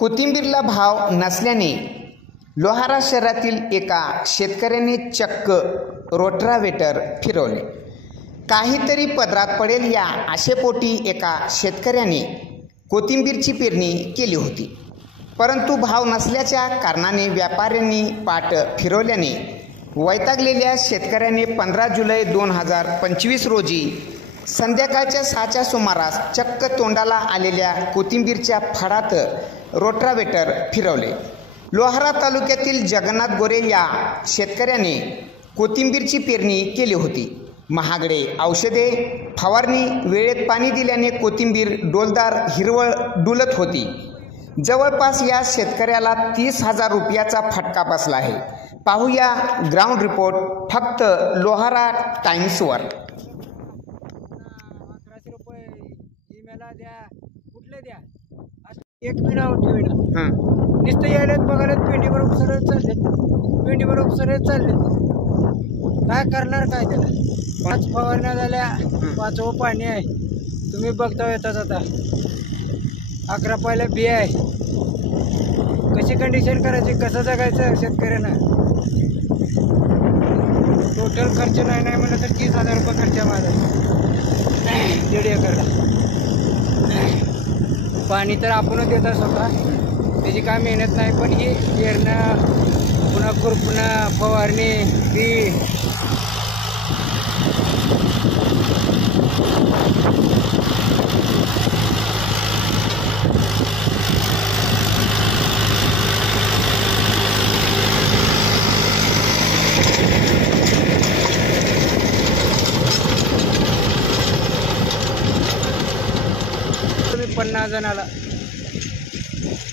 कोथिंबीरला भाव नसल्याने लोहारा शहरातील एका शेतकऱ्याने चक्क रोटावेटर फिरवले। काहीतरी पदरात पडेल या आशेपोटी एका शेतकऱ्याने कोथिंबीरची पेरणी केली होती, परंतु भाव नसल्याच्या कारणाने व्यापाऱ्यांनी पाठ फिरवल्याने वैतागलेल्या शेतकऱ्याने 15 जुलै 2025 रोजी संध्याकाळच्या 6च्या सुमारास चक्क तोंडाला आलेल्या कोथिंबीरच्या फडात रोटावेटर फिरवले। लोहारा तालुक्यातील जगन्नाथ गोरे या शेतकऱ्याने कोथिंबीरची पेरणी केली होती। महागडे औषधे फवारणी वेळेत पाणी दिल्याने कोथिंबीर डोलदार हिरवळ डुलत होती। जवळपास या शेतकऱ्याला 30,000 रुपयाचा फटका बसला आहे। पाहूया ग्राउंड रिपोर्ट फक्त लोहारा टाइम्सवर। 1100 रुपये ईमेला द्या, कुठले द्या, एक महिना ठेवीना नुसतं यायलेत बघायला पेंडीवर सरळ चालले, काय करणार काय त्याला? 5 फवारण्या झाल्या, 5वं पाणी आहे, तुम्ही बघता येतात। आता 11 पहिल्या बिया आहे, कशी कंडिशन करायची, कसं जगायचं शेतकऱ्यांना? टोटल खर्च नाही म्हणलं तर 30,000 रुपये खर्च आहे माझा 1.5 एकरला। पाणी तर आपणच देतात स्वतः, त्याची काय मेहनत नाही, पण ही पेरणं पुन्हा खुरपणं फवारणी बी तुम्ही 50 जणाला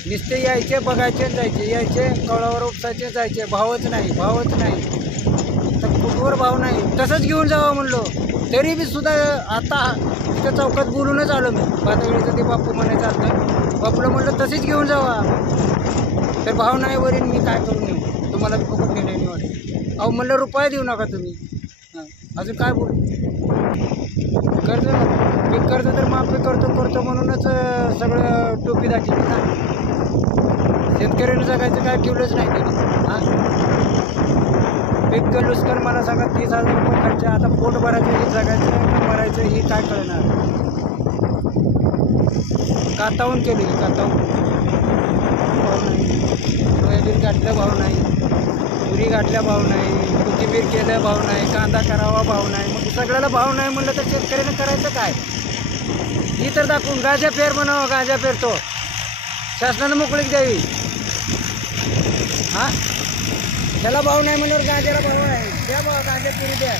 नुसते यायचे, बघायचे, जायचे, यायचे, कवळावर उपसायचे, जायचे, भावच नाही तर कुठवर भाव नाही, तसंच घेऊन जावं म्हणलो, तरी बी सुद्धा आता तिथं चौकात बोलूनच आलो मी। पातळीचं ते बापू म्हणायचं चालतं, बापूला म्हणलं तसेच घेऊन जावा, तर भाव नाही वरील मी काय करून येऊ, तुम्हाला फुकट नेण्याने वाटत। अहो म्हणलं रुपये देऊ नका तुम्ही, अजून काय बोलू? कर्ज तर माफी करतो म्हणूनच सगळं टोपी दाखवली ना। शेतकऱ्यानं जगायचं काय ठेवलंच नाही त्यांनी। पीक नुकसान मला सांगा, 30,000 रुपये खर्च, आता पोट भरायचं, हे जगायचं का मरायचं हे काय कळणार? कातावून केली, कातावून भाव नाही, सोयाबीन घातल्या भाव नाही, तुरी घातल्या भाव नाही, कोथिंबीर केल्या भाव नाही, कांदा करावा भाव नाही, मग सगळ्याला भाव नाही म्हणलं तर शेतकऱ्यानं करायचं काय? ही तर दाखवून गांजा पेर म्हणावं, गांजा पेरतो, शासनानं मोकळीक द्यावी। त्याला भाव नाही म्हणल्यावर गांजाला भाव आहे, द्या भाव, गांजा पेरी द्या।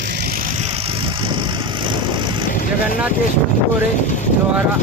जगन्नाथ गोरे, लोहारा।